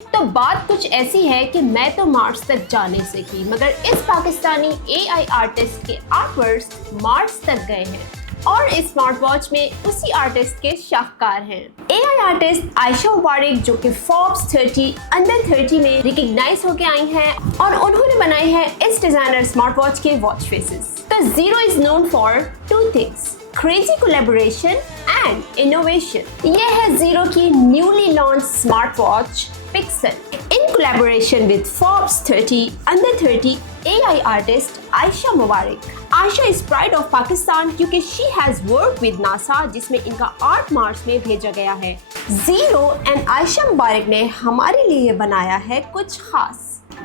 तो बात कुछ ऐसी है कि मैं तो मार्स तक जाने से की, मगर इस पाकिस्तानी एआई आर्टिस्ट के आर्टवर्क्स मार्स तक गए हैं और इस स्मार्ट वॉच में उसी आर्टिस्ट के शाहकार हैं। एआई आर्टिस्ट आयशा मुबारक जो कि फोर्ब्स 30 अंडर 30 में रिकग्नाइज होके आई हैं और उन्होंने बनाई है इस डिजाइनर स्मार्ट वॉच के वॉच फेसेस। तो Zero is known for two things, crazy collaboration and innovation. यह है जीरो की newly launch smart watch Pixel in collaboration with Forbes 30 under 30 AI artist Ayesha Mubarak. Ayesha is pride of Pakistan क्योंकि she has work with NASA जिसमें इनका art Mars में भेजा गया है। जीरो एंड आयशा मुबारक ने हमारे लिए बनाया है कुछ खास।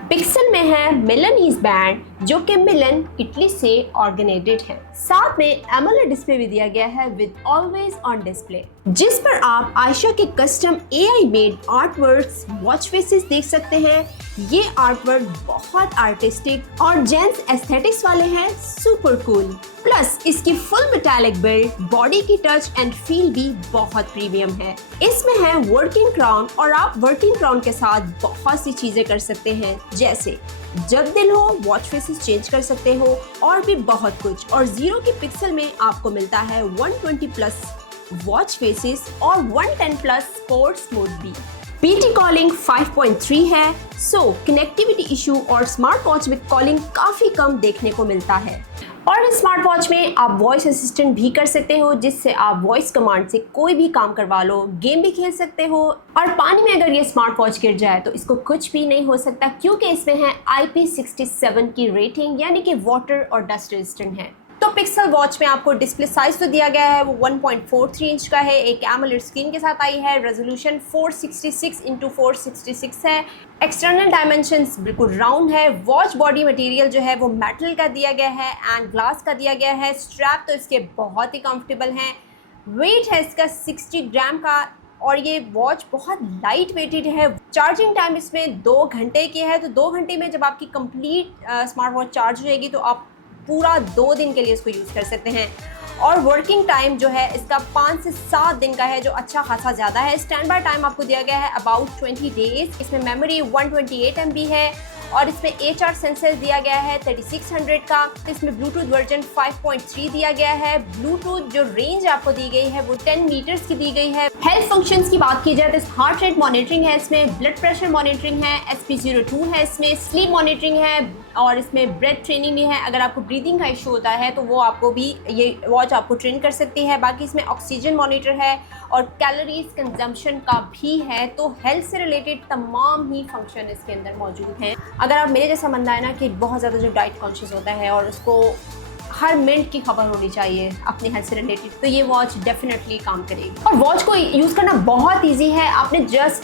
पिक्सल में है मिलनीज बैंड जो कि मिलन इटली से ऑर्गेनाइजेड है। साथ में एमोलेड डिस्प्ले भी दिया गया है विद ऑलवेज ऑन डिस्प्ले, जिस पर आप आयशा के custom AI made artworks watch faces देख सकते हैं। ये आर्टवर्क बहुत आर्टिस्टिक और जेंट्स एस्थेटिक्स वाले हैं, सुपर कूल। प्लस इसकी फुल मेटालिक बिल्ड, बॉडी की टच एंड फील भी बहुत प्रीमियम है। इसमें है वर्किंग क्राउन और आप वर्किंग क्राउन के साथ बहुत सी चीजें कर सकते हैं, जैसे जब दिल हो वॉच फेसेस चेंज कर सकते हो और भी बहुत कुछ। और जीरो की पिक्सल में आपको मिलता है 120 प्लस वॉच फेसेस और 110 प्लस स्पोर्ट्स मोड भी। पीटी कॉलिंग 5.3 है, सो कनेक्टिविटी इशू और स्मार्ट वॉच में कॉलिंग काफी कम देखने को मिलता है। और इस स्मार्ट वॉच में आप वॉइस असिस्टेंट भी कर सकते हो, जिससे आप वॉइस कमांड से कोई भी काम करवा लो, गेम भी खेल सकते हो। और पानी में अगर ये स्मार्ट वॉच गिर जाए तो इसको कुछ भी नहीं हो सकता क्योंकि इसमें है IP67 की रेटिंग, यानी कि वाटर और डस्ट रेजिस्टेंट है। तो पिक्सल वॉच में आपको डिस्प्ले साइज तो दिया गया है, वो 1.43 इंच का है, एक एमोलेड स्क्रीन के साथ आई है। रेजोल्यूशन 466x466 है। एक्सटर्नल डायमेंशंस बिल्कुल राउंड है। वॉच बॉडी मटेरियल जो है वो मेटल का दिया गया है एंड ग्लास का दिया गया है। स्ट्रैप तो इसके बहुत ही कंफर्टेबल हैं। वेट है इसका 60 ग्राम का और ये वॉच बहुत लाइट वेटेड है। चार्जिंग टाइम इसमें 2 घंटे की है, तो 2 घंटे में जब आपकी कंप्लीट स्मार्ट वॉच चार्ज हो जाएगी तो आप पूरा 2 दिन के लिए इसको यूज़ कर सकते हैं। और वर्किंग टाइम जो है इसका 5 से 7 दिन का है, जो अच्छा खासा ज़्यादा है। स्टैंड बाय टाइम आपको दिया गया है अबाउट 20 डेज। इसमें मेमोरी 128 MB है और इसमें HR सेंसर दिया गया है 3600 का। तो इसमें ब्लूटूथ वर्जन 5.3 दिया गया है। ब्लूटूथ जो रेंज आपको दी गई है वो 10 मीटर्स की दी गई है। हेल्थ फंक्शंस की बात की जाए तो हार्ट रेट मॉनिटरिंग है, इसमें ब्लड प्रेशर मॉनिटरिंग है, SP02 है, इसमें स्लीप मॉनिटरिंग है और इसमें ब्रेथ ट्रेनिंग भी है। अगर आपको ब्रीदिंग का इशू होता है तो वो आपको भी ये वॉच आपको ट्रेन कर सकती है। बाकी इसमें ऑक्सीजन मॉनिटर है और कैलोरीज कंजम्पशन का भी है। तो हेल्थ से रिलेटेड तमाम ही फंक्शन इसके अंदर मौजूद हैं। अगर आप मेरे जैसा बंदा है ना कि बहुत ज़्यादा जो डाइट कॉन्शियस होता है और उसको हर मिनट की खबर होनी चाहिए अपनी हेल्थ से रिलेटेड, तो ये वॉच डेफिनेटली काम करेगी। और वॉच को यूज़ करना बहुत इजी है। आपने जस्ट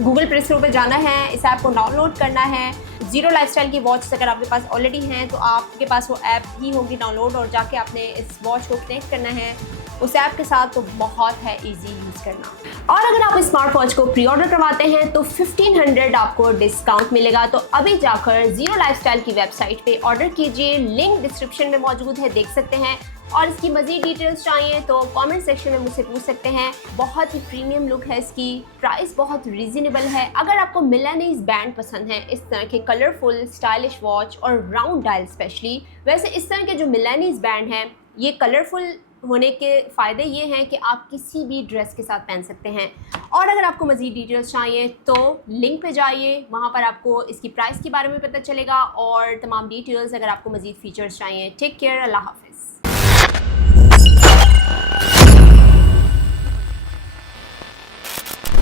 गूगल प्ले स्टोर पे जाना है, इस ऐप को डाउनलोड करना है। जीरो लाइफस्टाइल की वॉच अगर आपके पास ऑलरेडी हैं तो आपके पास वो ऐप ही होगी डाउनलोड, और जाके आपने इस वॉच को कनेक्ट करना है उस ऐप के साथ, तो बहुत है इजी यूज़ करना। और अगर आप इस स्मार्ट वॉच को प्री ऑर्डर करवाते हैं तो 1500 आपको डिस्काउंट मिलेगा। तो अभी जाकर जीरो लाइफस्टाइल की वेबसाइट पे ऑर्डर कीजिए, लिंक डिस्क्रिप्शन में मौजूद है, देख सकते हैं। और इसकी मज़ीद डिटेल्स चाहिए तो कमेंट सेक्शन में मुझसे पूछ सकते हैं। बहुत ही प्रीमियम लुक है इसकी, प्राइस बहुत रीजनेबल है। अगर आपको मिलनीज बैंड पसंद है, इस तरह के कलरफुल स्टाइलिश वॉच और राउंड डायल स्पेशली, वैसे इस तरह के जो मिलनीज बैंड हैं ये कलरफुल होने के फ़ायदे ये हैं कि आप किसी भी ड्रेस के साथ पहन सकते हैं। और अगर आपको मज़ीद डिटेल्स चाहिए तो लिंक पे जाइए, वहाँ पर आपको इसकी प्राइस के बारे में पता चलेगा और तमाम डिटेल्स। अगर आपको मज़ीद फ़ीचर्स चाहिए। टेक केयर, अल्लाह हाफ़िज़।